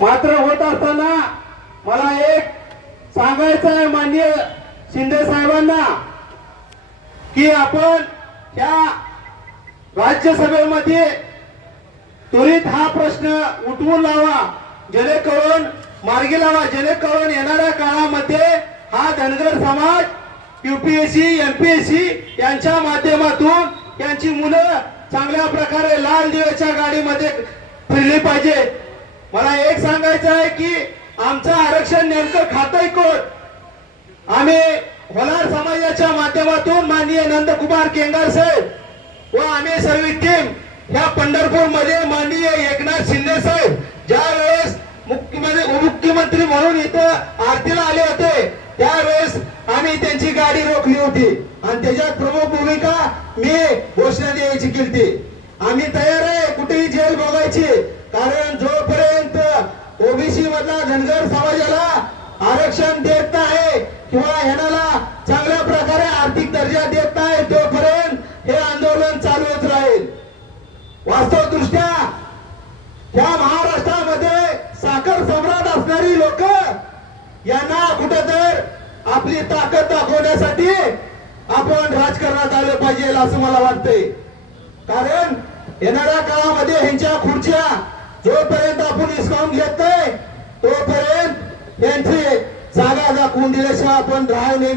मात्र होत असताना मला एक सांगायचं आहे माननीय शिंदे साहेबांना की आपण या राज्यसभेमध्ये त्वरित हा प्रश्न उठवून लावा, जेणेकरून मार्गी लावा, जेणेकरून येणाऱ्या काळामध्ये हा धनगर समाज यूपीएससी एमपीएससी यांच्या माध्यमातून त्यांची मुलं चांगल्या प्रकारे लाल दिव्याच्या गाडीमध्ये फिरली पाहिजे. मला एक सांगायचं आहे की आमचं आरक्षण नेमकं खातंय कोण? आम्ही होलार समाजाच्या माध्यमातून माननीय नंदकुमार केंगार साहेब व आम्ही सर्व टीम ह्या पंढरपूर मध्ये माननीय एकनाथ शिंदे साहेब ज्या वेळेस उपमुख्यमंत्री म्हणून इथं आरतीला आले होते त्यावेळेस आम्ही त्यांची गाडी रोखली होती आणि त्याच्यात प्रमुख भूमिका मी घोषणा द्यायची केली. आम्ही तयार आहे कुठेही जेल भोगायची, कारण जोपर्यंत ओबीसी मधला धनगर समाजाला आरक्षण देत नाही किंवा ह्याला चांगल्या प्रकारे आर्थिक दर्जा देत नाही तोपर्यंत हे आंदोलन चालूच राहील. वास्तव दृष्ट्या या महाराष्ट्रामध्ये साखर सम्राट असणारी लोक यांना कुठेतर आपली ताकद दाखवण्यासाठी आपण राजकारणात आलं पाहिजे असं मला वाटतंय. कारण येणाऱ्या काळामध्ये ह्यांच्या खुर्च्या जोपर्यंत आपण हिसकावून घेत नाही तोपर्यंत यांची जागा दाखवून दिल्याशिवाय आपण राहू नये.